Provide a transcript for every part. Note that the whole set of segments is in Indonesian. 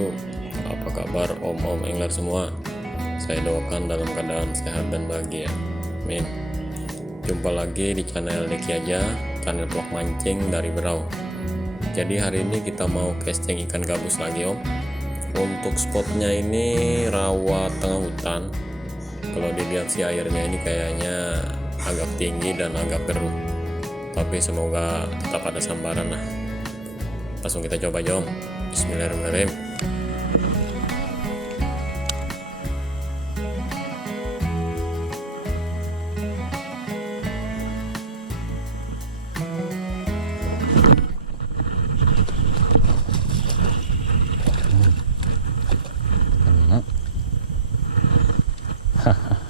wabarakatuh. Apa kabar om-om angler semua? Saya doakan dalam keadaan sehat dan bahagia. Amin. Jumpa lagi di channel Deki Aja, channel vlog mancing dari Berau. Jadi hari ini kita mau casting ikan gabus lagi om. Untuk spotnya ini rawa tengah hutan. Kalau dilihat si airnya ini kayaknya agak tinggi dan agak keruh, tapi semoga tetap ada sambaran lah. Langsung kita coba aja om. Bismillahirrahmanirrahim.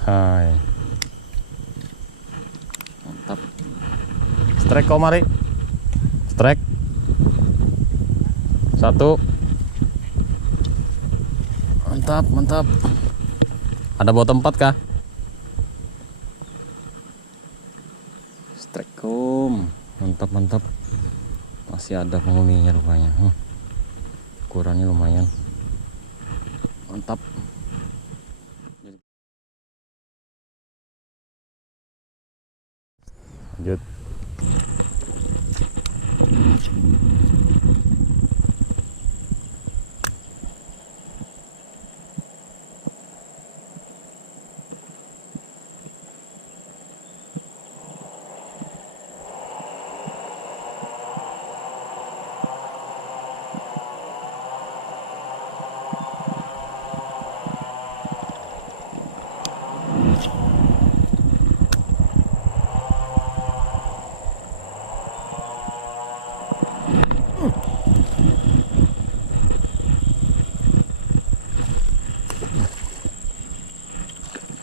Hai. Mantap. Strike kau mari. Strike. Satu. Mantap, mantap. Ada bottom 4 kah? Strike om. Mantap, mantap. Masih ada penghuninya rupanya. Ukurannya lumayan. Mantap. Lanjut.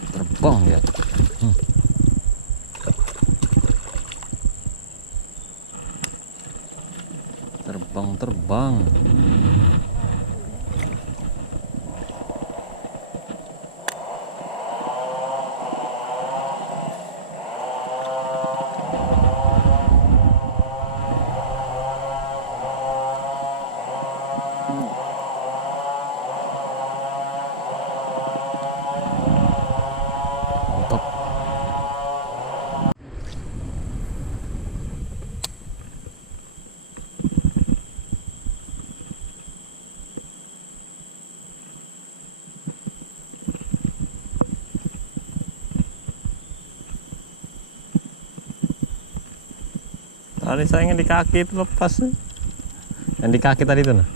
Terbang ya. Terbang. Mantap. Tadi sayangnya di kaki itu lepas. Yang di kaki tadi itu nah.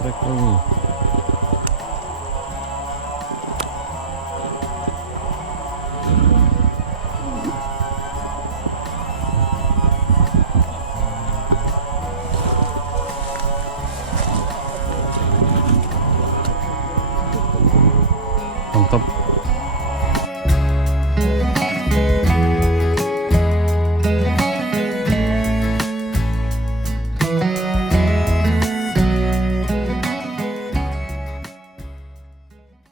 Strike lagi. Mantap.